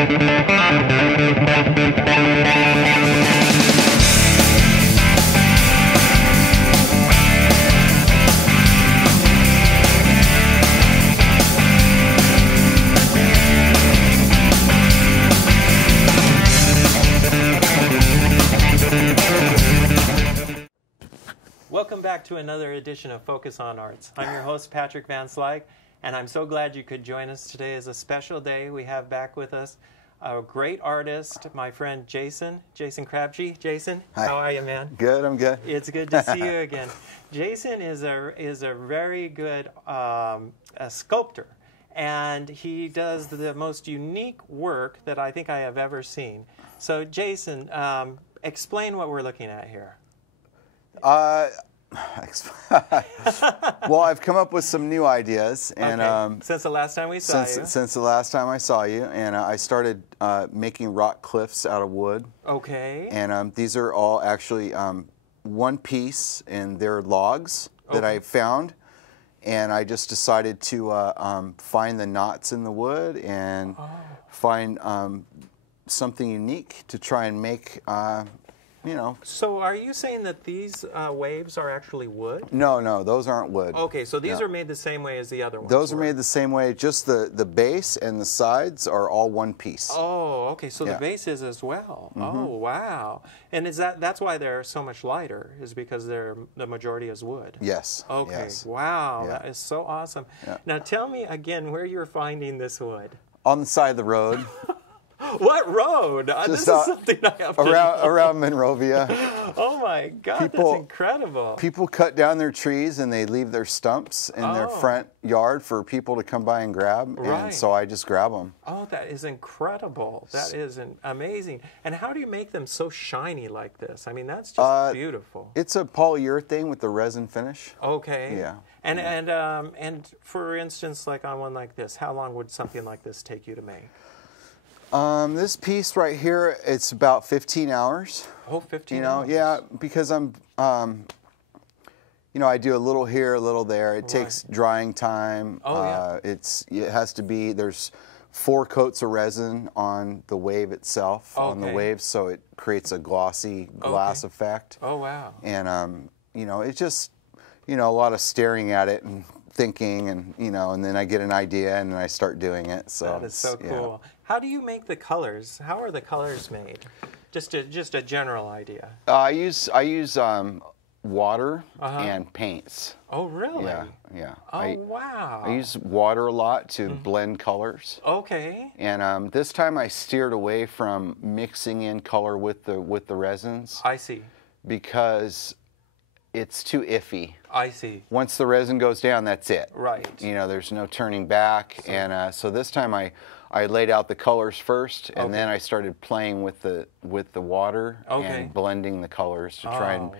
Welcome back to another edition of Focus on Arts. I'm your host, Patrick Van Slyke, and I'm so glad you could join us today. Is a special day. We have back with us a great artist, my friend Jason Crabtree. Jason, hi. How are you, man? Good, I'm good. It's good to see you again. Jason is a very good a sculptor, and he does the most unique work that I think I have ever seen. So, Jason, explain what we're looking at here. Well, I've come up with some new ideas, and okay. Since the last time we saw you. Since the last time I saw you, and I started making rock cliffs out of wood. Okay. And these are all actually one piece, and they're logs that I found, and I just decided to find the knots in the wood and find something unique to try and make. You know. So are you saying that these waves are actually wood? No, those aren't wood. Okay, so these are made the same way as the other ones. Those are made the same way, just the base and the sides are all one piece. Oh, okay, so the base is as well. Mm-hmm. Oh, wow. And is that's why they're so much lighter, is because the majority is wood? Yes. Okay, yes. Wow, that is so awesome. Yeah. Now tell me again where you're finding this wood. On the side of the road. What road? This is something I have to know. Around Monrovia. Oh my God, that's incredible. People cut down their trees and they leave their stumps in their front yard for people to come by and grab. Right. And so I just grab them. Oh, that is incredible. That is amazing. And how do you make them so shiny like this? I mean, that's just beautiful. It's a polyurethane with the resin finish. Okay. Yeah. And for instance, like on one like this, how long would something like this take you to make? This piece right here, it's about 15 hours. Oh, 15 hours. Yeah, because I'm, I do a little here, a little there. It takes drying time. Oh, yeah. It has to be, there's 4 coats of resin on the wave itself, on the wave, so it creates a glossy glass effect. Oh, wow. And, it's just, a lot of staring at it and thinking, and and then I get an idea and then I start doing it. So that is so cool. How do you make the colors? How are the colors made? Just a general idea. I use water and paints. Oh, really? Yeah. Oh, wow. I use water a lot to blend colors. Okay. And this time I steered away from mixing in color with the resins. I see. Because it's too iffy. I see. Once the resin goes down, that's it. Right. There's no turning back. And so this time I laid out the colors first, and then I started playing with the water and blending the colors to try and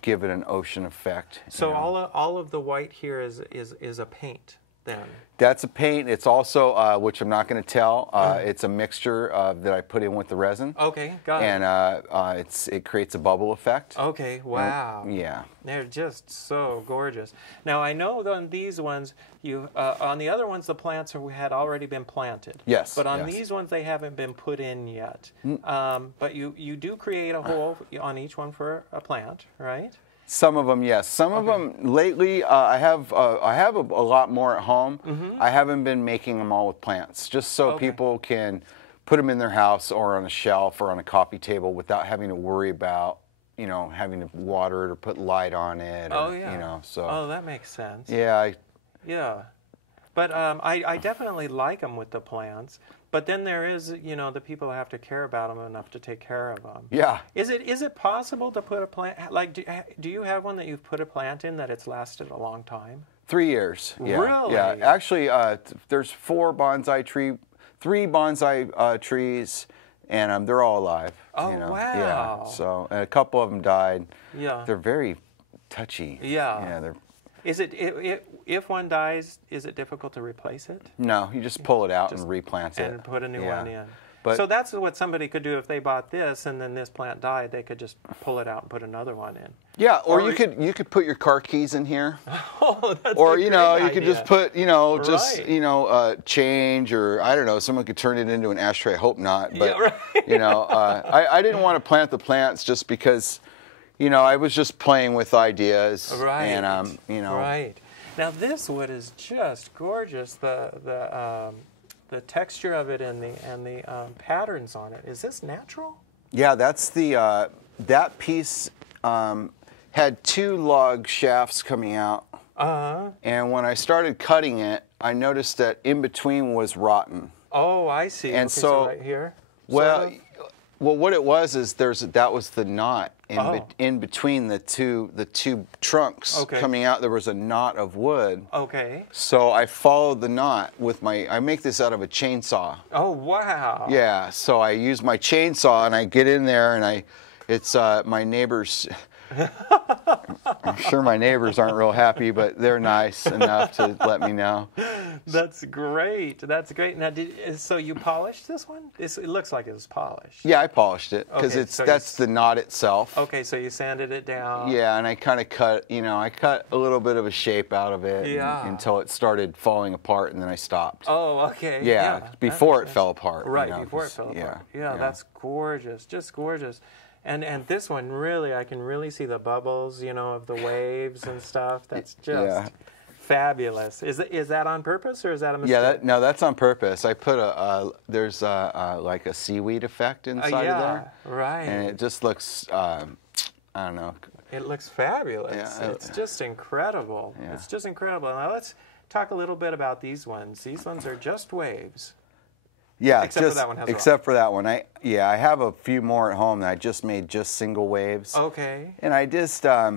give it an ocean effect. So all of the white here is a paint then? That's a paint. It's also, which I'm not going to tell, it's a mixture that I put in with the resin. Okay, got it. And it creates a bubble effect. Okay, wow. Yeah. They're just so gorgeous. Now, I know on these ones, on the other ones, the plants had already been planted. Yes. But on these ones, they haven't been put in yet. But you do create a hole on each one for a plant, right? Some of them, yes. Some of them lately, I have a lot more at home. I haven't been making them all with plants, just so people can put them in their house or on a shelf or on a coffee table without having to worry about, having to water it or put light on it. Or, so. Oh, that makes sense. Yeah. Yeah. But I definitely like them with the plants. But then there is, the people who have to care about them enough to take care of them. Yeah. Is it possible to put a plant, like, do you have one that you've put a plant in that it's lasted a long time? 3 years. Yeah. Really? Yeah. Actually, there's 3 bonsai trees, and they're all alive. Oh, wow. Yeah. So a couple of them died. Yeah. They're very touchy. Yeah. Yeah. They're. Is if one dies, is it difficult to replace it? No, you just pull it out and replant it. And put a new one in. So that's what somebody could do if they bought this and then this plant died. They could just pull it out and put another one in. Yeah, or you could put your car keys in here. Oh, that's or you could just put change, or I don't know, someone could turn it into an ashtray. I hope not, but I didn't want to plant the plants just because I was just playing with ideas. Right. And Right. Now this wood is just gorgeous. The texture of it and the patterns on it. Is this natural? Yeah, that's the that piece had 2 log shafts coming out. And when I started cutting it, I noticed that in between was rotten. Oh, I see. And okay, so right here. Well, what it was is that was the knot in between the two trunks coming out. There was a knot of wood. Okay. So I followed the knot with I make this out of a chainsaw. Oh wow. Yeah. So I use my chainsaw and I get in there and it's my neighbors. I'm sure my neighbors aren't real happy, but they're nice enough to let me know. That's great. That's great. Now, so you polished this one? It looks like it was polished. Yeah, I polished it because that's the knot itself. Okay, so you sanded it down. Yeah, and I kind of cut. I cut a little bit of a shape out of it until it started falling apart, and then I stopped. Oh, okay. Yeah, before it fell apart. Right, before it fell apart. Yeah, that's gorgeous. Just gorgeous. And this one, really, I can really see the bubbles, of the waves and stuff. That's just fabulous. Is that on purpose or is that a mistake? Yeah, that's on purpose. I put there's like a seaweed effect inside of there. Right. And it just looks, I don't know. It looks fabulous. Yeah, it's just incredible. Yeah. It's just incredible. Now let's talk a little bit about these ones. These ones are just waves. Yeah, except for that one has except for that one. I have a few more at home that I just made just single waves. Okay. And I just I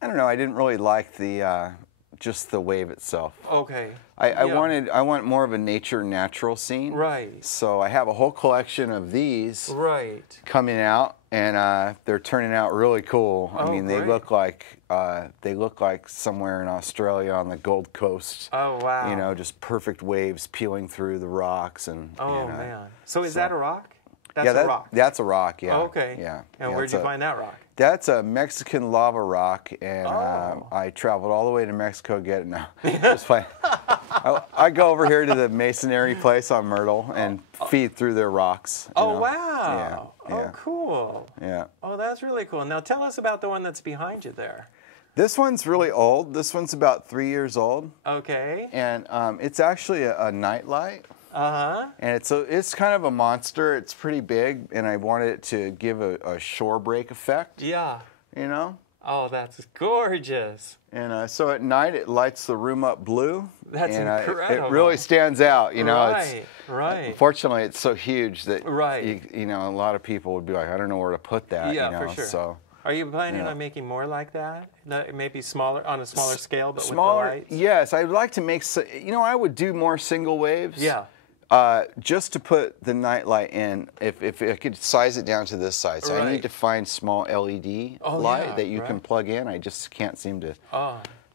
don't know, I didn't really like just the wave itself. Okay. I want more of a natural scene. Right. So I have a whole collection of these coming out, and they're turning out really cool. I mean, they look like somewhere in Australia on the Gold Coast. Oh wow. Just perfect waves peeling through the rocks and. Man. So is that a rock? That's a rock. That's a rock. Yeah. Oh, okay. Yeah. And where'd you find that rock? That's a Mexican lava rock, and I traveled all the way to Mexico to get it. No, just fine. I go over here to the masonry place on Myrtle and feed through their rocks. Oh, wow. Yeah. Oh, cool. Yeah. Oh, that's really cool. Now tell us about the one that's behind you there. This one's really old. This one's about 3 years old. Okay. And it's actually a nightlight. Uh-huh. And it's kind of a monster. It's pretty big, and I wanted it to give a shore break effect. Yeah. Oh, that's gorgeous. And so at night, it lights the room up blue. That's incredible. It really stands out. Right. Unfortunately, it's so huge that a lot of people would be like, I don't know where to put that. Yeah, for sure. So. Are you planning on making more like that? Maybe smaller, on a smaller scale, but smaller, with the lights? Yes, I'd like to make. I would do more single waves. Yeah. Just to put the nightlight in, if I could size it down to this size. So I need to find small LED light that you can plug in. I just can't seem to.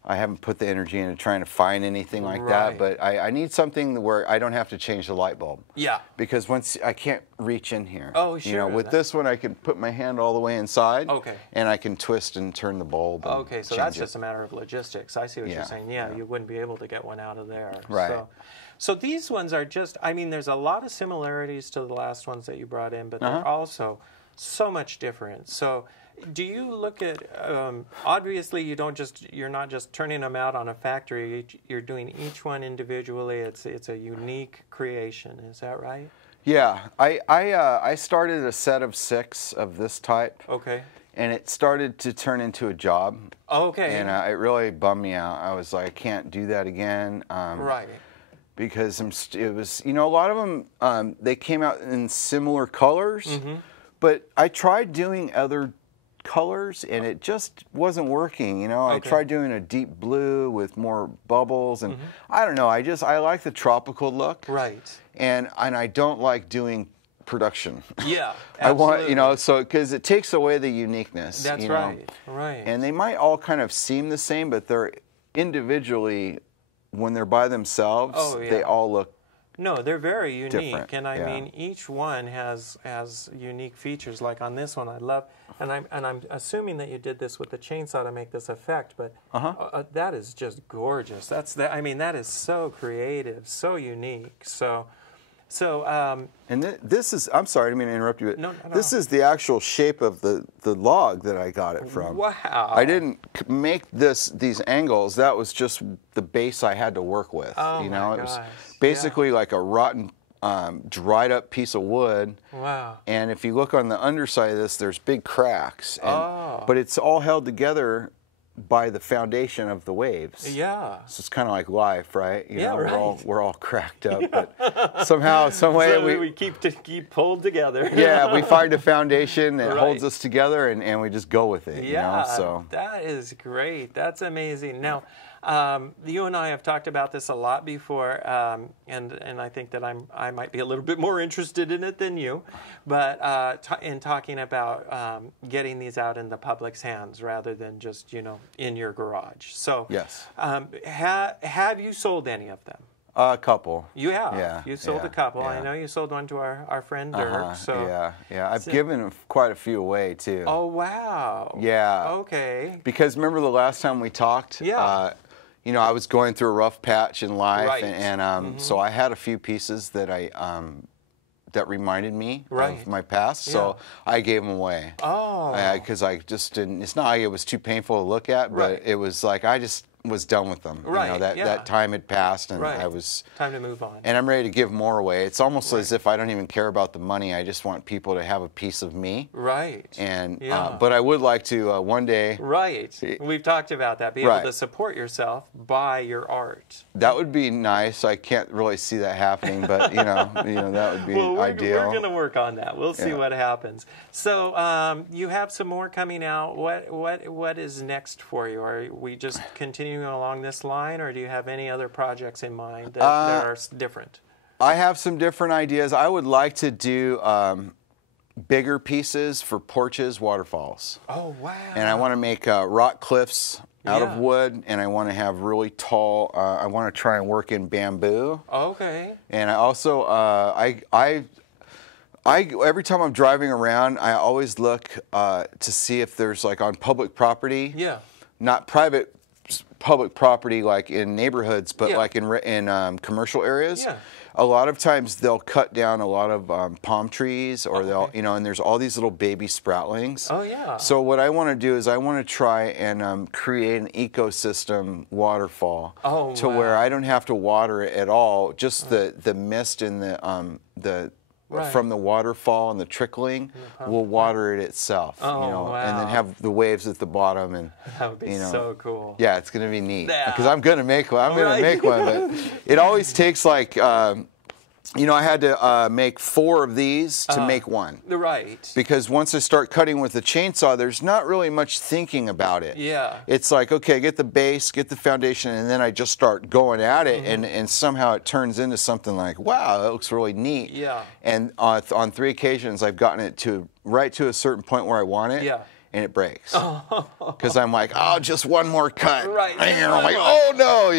I haven't put the energy into trying to find anything like that, but I need something where I don't have to change the light bulb. Yeah. Because once I can't reach in here. Oh, sure. With this one, I can put my hand all the way inside. Okay. And I can twist and turn the bulb. Okay, so that's just a matter of logistics. I see what you're saying. Yeah, you wouldn't be able to get one out of there. Right. So these ones are just, there's a lot of similarities to the last ones that you brought in, but they're also so much different. So do you look at, obviously you're not just turning them out on a factory, you're doing each one individually. It's a unique creation, is that right? Yeah, I started a set of 6 of this type. Okay. And it started to turn into a job. Okay. And it really bummed me out. I was like, I can't do that again. Right. Because it was, a lot of them, they came out in similar colors, but I tried doing other colors and it just wasn't working, I tried doing a deep blue with more bubbles and I don't know, I like the tropical look. Right. And I don't like doing production. Yeah, I want, because it takes away the uniqueness. That's right. And they might all kind of seem the same, but they're individually, when they're by themselves, they all look No, they're very unique, different. and I mean each one has unique features. Like on this one, I love, and I'm assuming that you did this with the chainsaw to make this effect, but that is just gorgeous. I mean, that is so creative, so unique. And this is, I'm sorry, I didn't mean to interrupt you. No. This is the actual shape of the log that I got it from. Wow. I didn't make these angles. That was just the base I had to work with. Oh, you know, my it was gosh. basically like a rotten, dried up piece of wood. Wow. And if you look on the underside of this, there's big cracks. But it's all held together by the foundation of the waves. Yeah. So it's kind of like life, right? You know, right. We're all cracked up, but somehow, some way So we keep pulled together. yeah, we find a foundation that holds us together, and we just go with it. Yeah, you know? So that is great. That's amazing. Now, you and I have talked about this a lot before, and I think that I might be a little bit more interested in it than you, but in talking about getting these out in the public's hands rather than just in your garage. So yes, have you sold any of them? a couple. You have. Yeah, You sold a couple. I know you sold one to our friend Dirk. So yeah. I've given quite a few away too. Oh wow. Yeah. Okay. Because remember the last time we talked? Yeah. I was going through a rough patch in life, Right. and so I had a few pieces that that reminded me of my past, so I gave them away. Oh. Because I just didn't. It's not like it was too painful to look at, but it was like I just was done with them. Right. You know, that time had passed, and Right. I was Time to move on. and I'm ready to give more away. It's almost as if I don't even care about the money. I just want people to have a piece of me. Right. And but I would like to one day. Right. We've talked about that. Be able to support yourself by your art. That would be nice. I can't really see that happening, but that would be ideal. We're going to work on that. We'll see what happens. So you have some more coming out. What is next for you? Are we just continuing along this line, or do you have any other projects in mind that are different? I have some different ideas. I would like to do bigger pieces for porches, waterfalls. Oh, wow. And I want to make rock cliffs out of wood, and I want to have really tall, I want to try and work in bamboo. Okay. And I also, every time I'm driving around, I always look to see if there's like on public property, not private public property like in neighborhoods, but like in commercial areas. A lot of times they'll cut down a lot of palm trees, or they'll, and there's all these little baby sproutlings. Oh, yeah. So what I want to do is I want to try and create an ecosystem waterfall where I don't have to water it at all. Just the mist and the from the waterfall and the trickling will water it itself. And then have the waves at the bottom, and that would be so cool. Yeah, it's gonna be neat because I'm gonna make one. But it always takes like. I had to make 4 of these to make one. Right. Because once I start cutting with the chainsaw, there's not really much thinking about it. Yeah. It's like, okay, get the base, get the foundation, and then I just start going at it, and somehow it turns into something like, wow, that looks really neat. Yeah. And on 3 occasions, I've gotten it right to a certain point where I want it. Yeah. And it breaks because I'm like, oh, just one more cut. Right. And I'm like, oh no,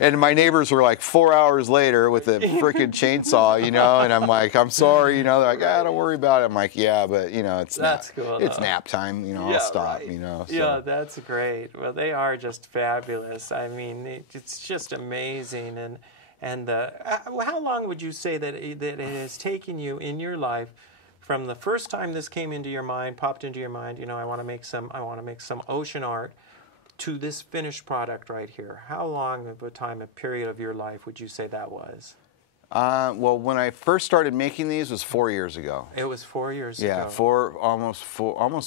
and my neighbors were like 4 hours later with a freaking chainsaw, and I'm like, I'm sorry, they're like, don't worry about it. I'm like, yeah, but that's cool. It's nap time, I'll stop, So. Yeah, that's great. Well, they are just fabulous. I mean, it's just amazing, and how long would you say that it has taken you in your life? From the first time this came into your mind, popped into your mind, I want to make some ocean art, to this finished product right here. How long of a period of your life would you say that was? Well, when I first started making these was 4 years ago. It was 4 years ago. Yeah, almost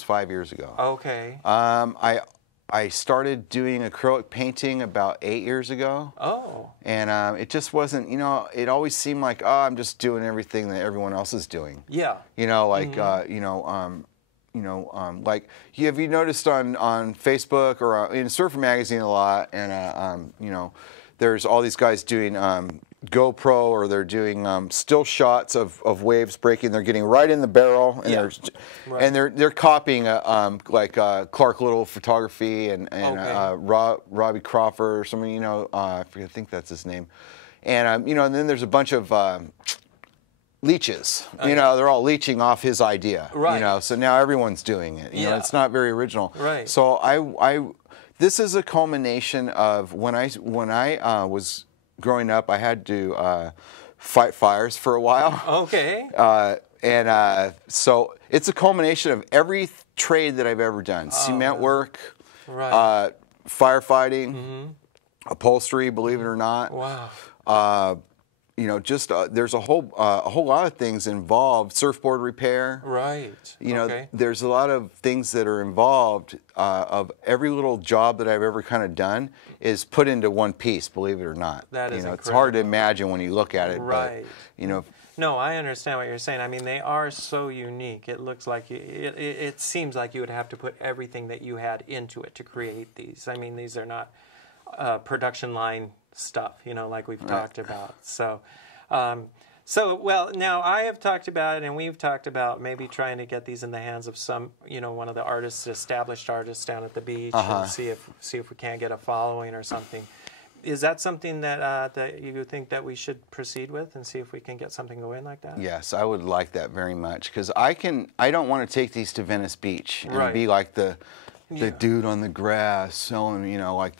5 years ago. Okay. I started doing acrylic painting about 8 years ago. Oh. And it just wasn't, it always seemed like, I'm just doing everything that everyone else is doing. Yeah. Like, like, have you noticed on Facebook or in Surfer Magazine a lot, and, there's all these guys doing GoPro, or they're doing still shots of waves breaking. They're getting right in the barrel, and they're copying like Clark Little photography and Robbie Crawford or somebody, I think that's his name. And you know, and then there's a bunch of leeches. You know, they're all leeching off his idea. Right. You know, so now everyone's doing it. You know, it's not very original. Right. So this is a culmination of when I was growing up. I had to fight fires for a while. Okay. So it's a culmination of every trade that I've ever done: cement work, firefighting, upholstery. Believe it or not. Wow. You know, just there's a whole lot of things involved. Surfboard repair. Right. You know, there's a lot of things that are involved. Of every little job that I've ever kind of done is put into one piece. Believe it or not. That is incredible. incredible. It's hard to imagine when you look at it. Right. But, you know. No, I understand what you're saying. I mean, they are so unique. It looks like it seems like you would have to put everything that you had into it to create these. I mean, these are not production line stuff, you know, like we've talked about. So, well, now I have talked about it, and we've talked about maybe trying to get these in the hands of some, you know, one of the artists, established artists down at the beach, and see if we can't get a following or something. Is that something that that you think that we should proceed with and see if we can get something going like that? Yes, I would like that very much, because I don't want to take these to Venice Beach and be like the dude on the grass selling, you know, like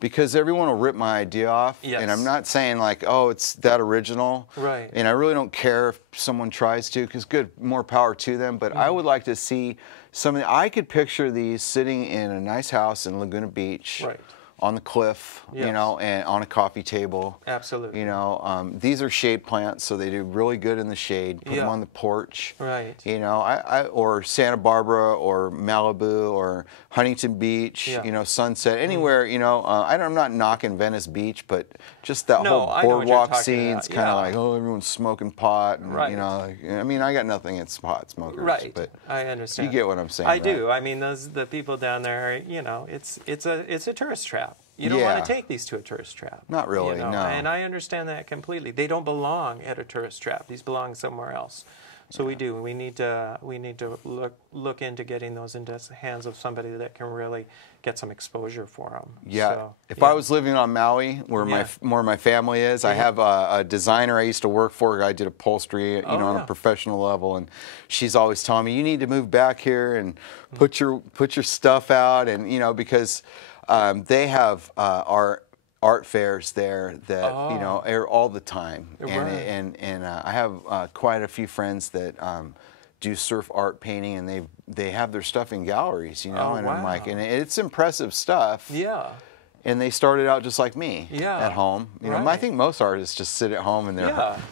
because everyone will rip my idea off. Yes. And I'm not saying like, oh, it's that original. Right. And I really don't care if someone tries to, because good, more power to them. But I would like to see something. I could picture these sitting in a nice house in Laguna Beach. Right. On the cliff, you know, and on a coffee table. Absolutely. You know, these are shade plants, so they do really good in the shade. Put them on the porch. Right. You know, or Santa Barbara or Malibu or Huntington Beach. You know, Sunset, anywhere. You know, I'm not knocking Venice Beach, but just that whole boardwalk scene's kind of like, oh, everyone's smoking pot, and you know, like, I mean, I got nothing against pot smokers, but I understand. You get what I'm saying. I do. I mean, the people down there, you know, it's a tourist trap. You don't want to take these to a tourist trap. Not really, you know? no. And I understand that completely. They don't belong at a tourist trap. These belong somewhere else. So we do. We need to look into getting those into the hands of somebody that can really get some exposure for them. Yeah. So, if I was living on Maui, where my family is, I have a designer I used to work for. I did upholstery, you know, on a professional level, and she's always telling me, you need to move back here and put your stuff out, and you know, because they have art fairs there that you know air all the time, and I have quite a few friends that do surf art painting, and they have their stuff in galleries, you know, and I'm like, and it's impressive stuff. Yeah. And they started out just like me at home. You know, I think most artists just sit at home and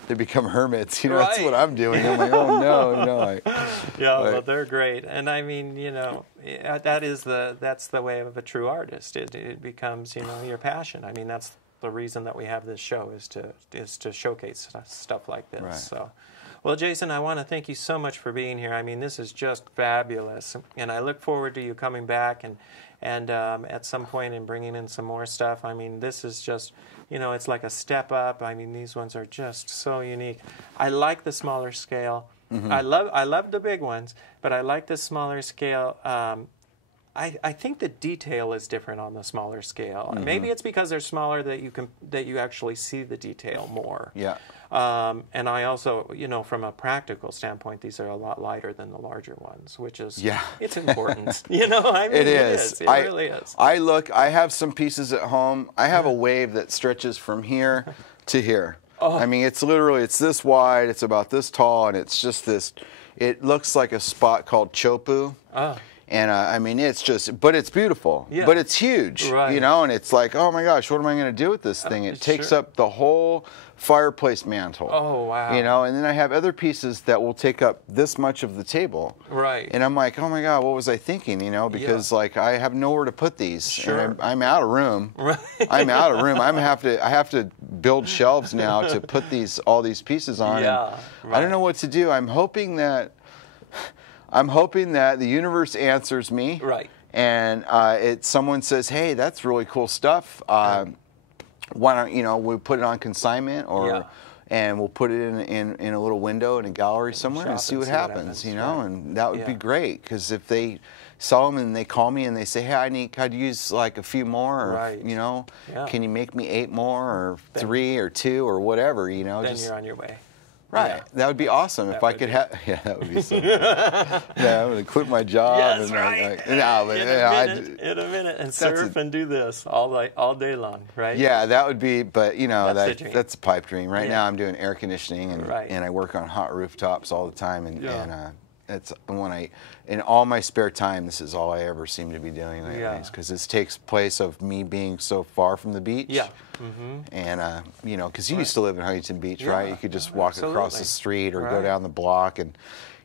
they become hermits. You know, that's what I'm doing. I'm like, oh no, you know. Like, well, they're great, and I mean, you know, that's the way of a true artist. It becomes, you know, your passion. I mean, that's the reason that we have this show is to showcase stuff like this. Right. So. Well, Jason, I want to thank you so much for being here. I mean, this is just fabulous, and I look forward to you coming back and at some point and bringing in some more stuff. I mean, this is just, you know, it's like a step up. I mean, these ones are just so unique. I like the smaller scale. I love the big ones, but I like the smaller scale. I think the detail is different on the smaller scale. Maybe it's because they're smaller that you actually see the detail more. Yeah. And I also, you know, from a practical standpoint, these are a lot lighter than the larger ones, which is it's important. You know, I mean, it is. It really is. I have some pieces at home. I have a wave that stretches from here to here. I mean, it's this wide. It's about this tall, and it's just this. It looks like a spot called Chopu. And I mean, it's just, but it's beautiful, but it's huge, you know, and it's like, oh my gosh, what am I going to do with this thing? It takes up the whole fireplace mantle. Oh, wow. You know, and then I have other pieces that will take up this much of the table. Right. And I'm like, oh my God, what was I thinking, you know, because like I have nowhere to put these. And I'm out of room. Right. I'm out of room. I have to build shelves now to put all these pieces on. Yeah. I don't know what to do. I'm hoping that the universe answers me. Right. And someone says, hey, that's really cool stuff. Why don't, you know, we put it on consignment and we'll put it in a little window in a gallery somewhere and see what happens, you know, and that would be great, because if they sell them, and they call me and they say, hey, I'd use like a few more, or, Right. you know, Yeah. can you make me 8 more, or 3 or 2 or whatever, you know? Then you're on your way. Right. Yeah. That would be awesome if I could have. Yeah, that would be so. Yeah, I'm gonna quit my job. Yes, and right. no, but, In a minute, and surf and do this all day long, right? yeah, that would be. But you know, That's the dream. that's a pipe dream. Right Yeah. now, I'm doing air conditioning, and Right. and I work on hot rooftops all the time, and Yeah. it's when in all my spare time, this is all I ever seem to be doing lately, Yeah. because this takes place of me being so far from the beach. Yeah. And you know, because you used to live in Huntington Beach, Yeah. right? You could just walk across Absolutely. the street or go Right. down the block, and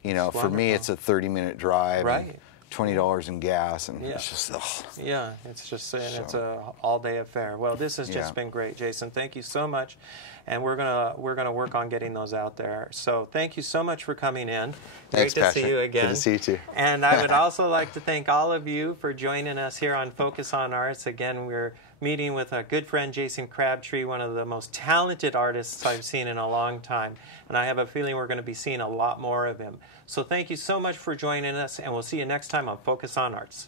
you know, It's for me, wonderful. it's a 30-minute drive, Right. and $20 in gas, and Yeah. it's just. Ugh. Yeah, it's just it's So. a all-day affair. Well, this has just Yeah. been great, Jason. Thank you so much, and we're gonna work on getting those out there. So thank you so much for coming in. Thanks, Great to see Patrick. you again. Good to see you too. And I would also like to thank all of you for joining us here on Focus on Arts. Again, we're meeting with a good friend, Jason Crabtree, one of the most talented artists I've seen in a long time. And I have a feeling we're going to be seeing a lot more of him. So thank you so much for joining us, and we'll see you next time on Focus on Arts.